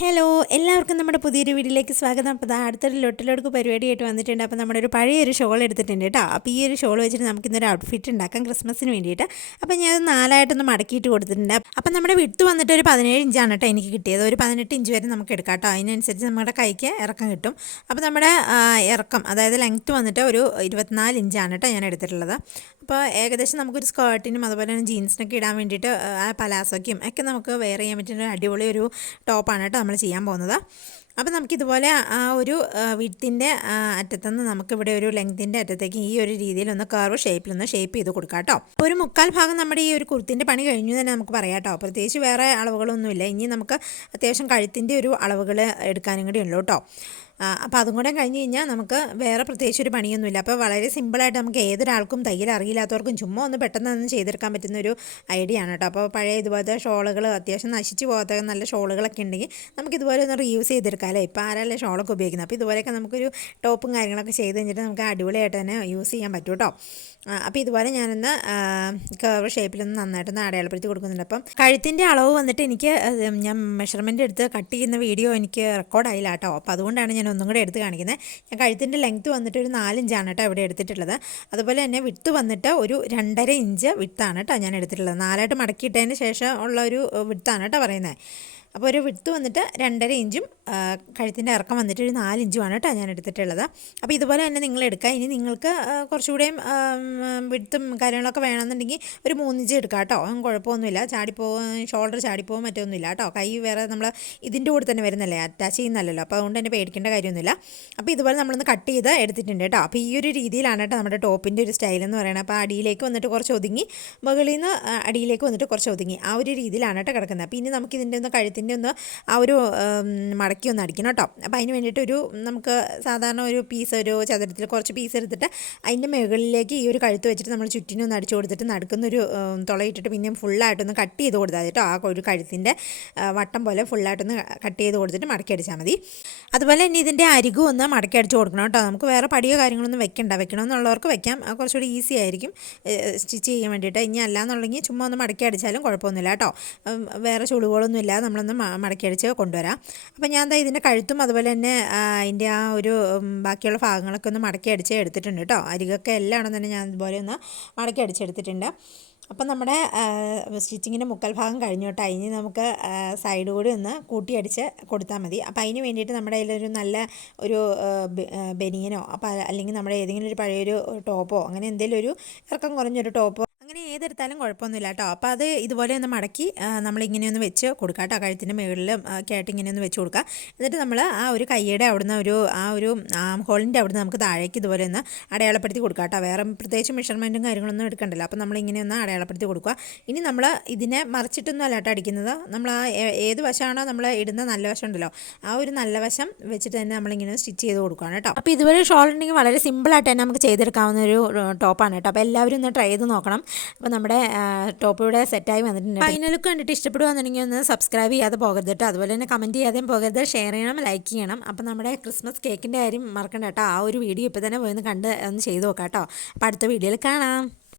Hello എല്ലാവർക്കും നമ്മുടെ പുതിയൊരു വീട്ടിലേക്ക് സ്വാഗതം. അപ്പോൾ അടുത്തൊരു ലൊട്ടിലൊടുക്ക് പരിപാടിയായിട്ട് വന്നിട്ടുണ്ട്. അപ്പോൾ നമ്മുടെ ഒരു പഴയൊരു ഷോൾ എടുത്തിട്ടുണ്ട് കേട്ടോ. അപ്പോൾ ഈ ഒരു ഷോൾ വെച്ചിട്ട് നമുക്ക് ഇന്നൊരു ഔട്ട്ഫിറ്റ് ഉണ്ടാക്കാം ക്രിസ്മസിന് വേണ്ടിയിട്ട്. അപ്പോൾ ഞാൻ നാലായിട്ടൊന്ന് മടക്കിയിട്ട് കൊടുത്തിട്ടുണ്ട്. അപ്പോൾ നമ്മുടെ വിട്ട് വന്നിട്ട് ഒരു പതിനേഴ് ഇഞ്ചാണ് കേട്ടോ എനിക്ക് കിട്ടിയത്. ഒരു പതിനെട്ട് ഇഞ്ച് വരെ നമുക്ക് എടുക്കാം കേട്ടോ. അതിനനുസരിച്ച് നമ്മുടെ കൈക്ക് ഇറക്കം കിട്ടും. അപ്പോൾ നമ്മുടെ ഇറക്കം അതായത് ലെങ്ത്ത് വന്നിട്ട് ഒരു ഇരുപത്തിനാല് ഇഞ്ചാണ് കേട്ടോ ഞാൻ എടുത്തിട്ടുള്ളത്. അപ്പോൾ ഏകദേശം നമുക്കൊരു സ്കേർട്ടിനും അതുപോലെ തന്നെ ജീൻസിനൊക്കെ ഇടാൻ വേണ്ടിയിട്ട് ആ പലാസോക്കും ഒക്കെ നമുക്ക് വെയർ ചെയ്യാൻ പറ്റുന്ന ഒരു അടിപൊളി ഒരു ടോപ്പാണ് കേട്ടോ നമ്മൾ ചെയ്യാൻ പോകുന്നത്. അപ്പോൾ നമുക്കിതുപോലെ ആ ഒരു വിത്തിന്റെ അറ്റത്തുനിന്ന് നമുക്കിവിടെ ഒരു ലെങ്തിന്റെ അറ്റത്തേക്ക് ഈ ഒരു രീതിയിൽ ഒന്ന് കർവ് ഷേപ്പിലൊന്ന് ഷേപ്പ് ചെയ്ത് കൊടുക്കാം കേട്ടോ. അപ്പോൾ ഒരു മുക്കാൽ ഭാഗം നമ്മുടെ ഈ ഒരു കുർത്തിന്റെ പണി കഴിഞ്ഞു തന്നെ നമുക്ക് പറയാം കേട്ടോ. പ്രത്യേകിച്ച് വേറെ അളവുകളൊന്നുമില്ല. ഇനി നമുക്ക് അത്യാവശ്യം കഴുത്തിന്റെ ഒരു അളവുകൾ എടുക്കാനും കൂടി ഉള്ളൂ കേട്ടോ. അപ്പോൾ അതും കൂടെ കഴിഞ്ഞ് കഴിഞ്ഞാൽ നമുക്ക് വേറെ പ്രത്യേകിച്ച് ഒരു പണിയൊന്നുമില്ല. അപ്പോൾ വളരെ സിമ്പിളായിട്ട് നമുക്ക് ഏതൊരാൾക്കും തയ്യൽ അറിയില്ലാത്തവർക്കും ചുമ്മാ ഒന്ന് പെട്ടെന്ന് ഒന്ന് ചെയ്തെടുക്കാൻ പറ്റുന്ന ഒരു ഐഡിയ ആണ് കേട്ടോ. അപ്പോൾ പഴയ ഇതുപോലത്തെ ഷോളുകൾ അത്യാവശ്യം നശിച്ചു പോകാത്ത നല്ല ഷോളുകളൊക്കെ ഉണ്ടെങ്കിൽ നമുക്ക് ഇതുപോലെ ഒന്ന് റീയൂസ് ചെയ്തെടുക്കാം. അല്ലേ ഇപ്പോൾ ആരല്ലേ ഷോളൊക്കെ ഉപയോഗിക്കുന്നത്. അപ്പോൾ ഇതുപോലെയൊക്കെ നമുക്കൊരു ടോപ്പും കാര്യങ്ങളൊക്കെ ചെയ്ത് കഴിഞ്ഞിട്ട് നമുക്ക് അടിപൊളിയായിട്ട് തന്നെ യൂസ് ചെയ്യാൻ പറ്റും കേട്ടോ. അപ്പോൾ ഇതുപോലെ ഞാനൊന്ന് കർവ് ഷേപ്പിലൊന്ന് നന്നായിട്ടൊന്ന് അടയാളപ്പെടുത്തി കൊടുക്കുന്നുണ്ട്. അപ്പം കഴുത്തിന്റെ അളവ് വന്നിട്ട് എനിക്ക് ഞാൻ മെഷർമെന്റ് എടുത്ത് കട്ട് ചെയ്യുന്ന വീഡിയോ എനിക്ക് റെക്കോർഡായില്ല കേട്ടോ. അപ്പോൾ അതുകൊണ്ടാണ് ഞാൻ ഒന്നും കൂടെ എടുത്ത് കാണിക്കുന്നത്. ഞാൻ കഴുത്തിന്റെ ലെങ്ത്ത് വന്നിട്ട് ഒരു നാലിഞ്ചാണ് കേട്ടോ ഇവിടെ എടുത്തിട്ടുള്ളത്. അതുപോലെ തന്നെ വിട്ട് വന്നിട്ട് ഒരു രണ്ടര ഇഞ്ച് വിട്ടാണ് കേട്ടോ ഞാൻ എടുത്തിട്ടുള്ളത്. നാലായിട്ട് മടക്കിയിട്ടതിന് ശേഷം ഉള്ള ഒരു വിട്ടാണ് കേട്ടോ പറയുന്നത്. അപ്പോൾ ഒരു വിട്ട് വന്നിട്ട് രണ്ടര ഇഞ്ചും കഴുത്തിന്റെ ഇറക്കം വന്നിട്ട് ഒരു നാല് ഇഞ്ചുമാണ് കേട്ടോ ഞാൻ എടുത്തിട്ടുള്ളത്. അപ്പോൾ ഇതുപോലെ തന്നെ നിങ്ങൾ എടുക്കുക ഇനി നിങ്ങൾക്ക് കുറച്ചുകൂടെയും വിടുത്തും കാര്യങ്ങളൊക്കെ വേണമെന്നുണ്ടെങ്കിൽ ഒരു മൂന്നിഞ്ച് എടുക്കാം കേട്ടോ. കുഴപ്പമൊന്നുമില്ല. ചാടിപ്പോവും ഷോൾഡർ ചാടിപ്പോവും മറ്റൊന്നുമില്ല കേട്ടോ. കൈ വേറെ നമ്മൾ ഇതിന്റെ കൂടെ തന്നെ വരുന്നല്ലേ? അറ്റാച്ച് ചെയ്യുന്നല്ലോ അപ്പോൾ അതുകൊണ്ട് തന്നെ പേടിക്കേണ്ട കാര്യമൊന്നുമില്ല. അപ്പോൾ ഇതുപോലെ നമ്മളൊന്ന് കട്ട് ചെയ്ത് എടുത്തിട്ടുണ്ട് കേട്ടോ. അപ്പോൾ ഈ ഒരു രീതിയിലാണ് കേട്ടോ നമ്മുടെ ടോപ്പിന്റെ ഒരു സ്റ്റൈൽ എന്ന് പറയുന്നത് അപ്പോൾ അടിയിലേക്ക് വന്നിട്ട് കുറച്ച് ഒതുങ്ങി മുകളിൽ നിന്ന് അടിയിലേക്ക് വന്നിട്ട് കുറച്ച് ഒതുങ്ങി. ആ ഒരു രീതിയിലാണ് കേട്ടോ കിടക്കുന്നത്. അപ്പോൾ ഇനി നമുക്ക് ഇതിന്റെ ഒന്ന് കഴുത്തിന്റെ ഒന്ന് ആ ഒരു ഉം, മടക്കി ഒന്ന് അടിക്കണം കേട്ടോ. അപ്പോൾ അതിന് വേണ്ടിയിട്ട് ഒരു നമുക്ക് സാധാരണ ഒരു പീസ് ഒരു ചതുരത്തിൽ കുറച്ച് പീസ് എടുത്തിട്ട് അതിന്റെ മുകളിലേക്ക് ഈ ഒരു കഴുത്ത് വെച്ചിട്ട് നമ്മൾ ചുറ്റിനും ഒന്ന് അടിച്ചു കൊടുത്തിട്ട് നടക്കുന്നൊരു തുളയിട്ടിട്ട് പിന്നെയും ഫുള്ളായിട്ടൊന്ന് കട്ട് ചെയ്ത് കൊടുത്താൽ കേട്ടോ. ആ ഒരു കഴുത്തിന്റെ വട്ടം പോലെ ഫുള്ളായിട്ടൊന്ന് കട്ട് ചെയ്ത് കൊടുത്തിട്ട് മടക്കി അടിച്ചാൽ മതി. അതുപോലെ തന്നെ ഇതിന്റെ അരികും ഒന്ന് മടക്കി അടിച്ചു കൊടുക്കണം കേട്ടോ. നമുക്ക് വേറെ പടിയോ കാര്യങ്ങളൊന്നും വെക്കണ്ട. വെക്കണമെന്നുള്ളവർക്ക് വെക്കാം. കുറച്ചുകൂടി ഈസി ആയിരിക്കും. സ്റ്റിച്ച് ചെയ്യാൻ വേണ്ടിയിട്ട്. ഇനി അല്ലാന്നുണ്ടെങ്കിൽ ചുമ്മാ ഒന്ന് മടക്കി അടിച്ചാലും കുഴപ്പമൊന്നുമില്ല കേട്ടോ. വേറെ ചുളിവുകളൊന്നും ഇല്ലാതെ നമ്മളൊന്ന് മടക്കി അടിച്ച് കൊണ്ടുവരാം. അപ്പോൾ ഞാൻ ദാ ഇതിന്റെ കഴുത്തും അതുപോലെ തന്നെ അതിന്റെ ആ ഒരു ബാക്കിയുള്ള ഭാഗങ്ങളൊക്കെ ഒന്ന് മടക്കി അടിച്ച് എടുത്തിട്ടുണ്ട് കേട്ടോ അരികൊക്കെ എല്ലാം തന്നെ ഞാൻ ഇതുപോലെ ഒന്ന് മടക്കി അടിച്ചെടുത്തിട്ടുണ്ട് അപ്പം നമ്മുടെ സ്റ്റിച്ചിങ്ങിന്റെ മുക്കൽ ഭാഗം കഴിഞ്ഞു കേട്ടോ ഇനി നമുക്ക് സൈഡ് കൂടി ഒന്ന് കൂട്ടി അടിച്ച് കൊടുത്താൽ മതി. അപ്പോൾ അതിന് വേണ്ടിയിട്ട് നമ്മുടെ കയ്യിലൊരു നല്ല ഒരു ബനിയനോ അപ്പോൾ അല്ലെങ്കിൽ നമ്മുടെ ഏതെങ്കിലും ഒരു പഴയൊരു ടോപ്പോ അങ്ങനെ എന്തെങ്കിലും ഒരു ഇറക്കം കുറഞ്ഞൊരു ടോപ്പോ അങ്ങനെ ഏതെടുത്താലും കുഴപ്പമൊന്നുമില്ല കേട്ടോ. അപ്പോൾ അത് ഇതുപോലെ ഒന്ന് മടക്കി നമ്മൾ നമ്മളിങ്ങനെ ഒന്ന് വെച്ച് കൊടുക്കുക കേട്ടോ. കഴുത്തിന്റെ മുകളിലും ഒക്കെ ആയിട്ട് ഇങ്ങനെ ഒന്ന് വെച്ച് കൊടുക്കുക എന്നിട്ട് നമ്മൾ ആ ഒരു കൈയുടെ അവിടുന്ന് ഒരു ആ ഒരു ഹോളിന്റെ അവിടുന്ന് നമുക്ക് താഴേക്ക് ഇതുപോലെ ഒന്ന് അടയാളപ്പെടുത്തി കൊടുക്കുക കേട്ടോ. വേറെ പ്രത്യേകിച്ച് മെഷർമെന്റും കാര്യങ്ങളൊന്നും എടുക്കണ്ടല്ലോ. അപ്പോൾ നമ്മളിങ്ങനെ ഒന്ന് അടയാളപ്പെടുത്തി കൊടുക്കുക. ഇനി നമ്മൾ ഇതിനെ മറിച്ചിട്ടൊന്നും അല്ല കേട്ടോ അടിക്കുന്നത്. നമ്മൾ ആ ഏത് വശമാണോ നമ്മൾ ഇടുന്ന നല്ല വശം ഉണ്ടല്ലോ. ആ ഒരു നല്ല വശം വെച്ചിട്ട് തന്നെ നമ്മളിങ്ങനെ സ്റ്റിച്ച് ചെയ്ത് കൊടുക്കുകയാണ് കേട്ടോ. അപ്പോൾ ഇതുവരെ ഷോൾ ഉണ്ടെങ്കിൽ വളരെ സിമ്പിളായിട്ട് തന്നെ നമുക്ക് ചെയ്തെടുക്കാവുന്ന ഒരു ടോപ്പാണ് കേട്ടോ. അപ്പോൾ എല്ലാവരും ഒന്ന് ട്രൈ ചെയ്ത് നോക്കണം. അപ്പോൾ നമ്മുടെ ടോപ്പ് ഇവിടെ സെറ്റായി വന്നിട്ടുണ്ട്. ഫൈനൽ കണ്ടിട്ട് ഇഷ്ടപ്പെടുകയാണെന്നുണ്ടെങ്കിൽ ഒന്ന് സബ്സ്ക്രൈബ് ചെയ്യാതെ പോകരുത് കേട്ടോ അതുപോലെ തന്നെ കമന്റ് ചെയ്യാതെയും പോകരുത്. ഷെയർ ചെയ്യണം ലൈക്ക് ചെയ്യണം. അപ്പോൾ നമ്മുടെ ക്രിസ്മസ് കേക്കിന്റെ കാര്യം മറക്കണ്ട കേട്ടോ ആ ഒരു വീഡിയോ ഇപ്പോൾ തന്നെ പോയി ഒന്ന് കണ്ട് ഒന്ന് ചെയ്ത് നോക്കാം കേട്ടോ അപ്പോൾ അടുത്ത വീഡിയോയിൽ കാണാം.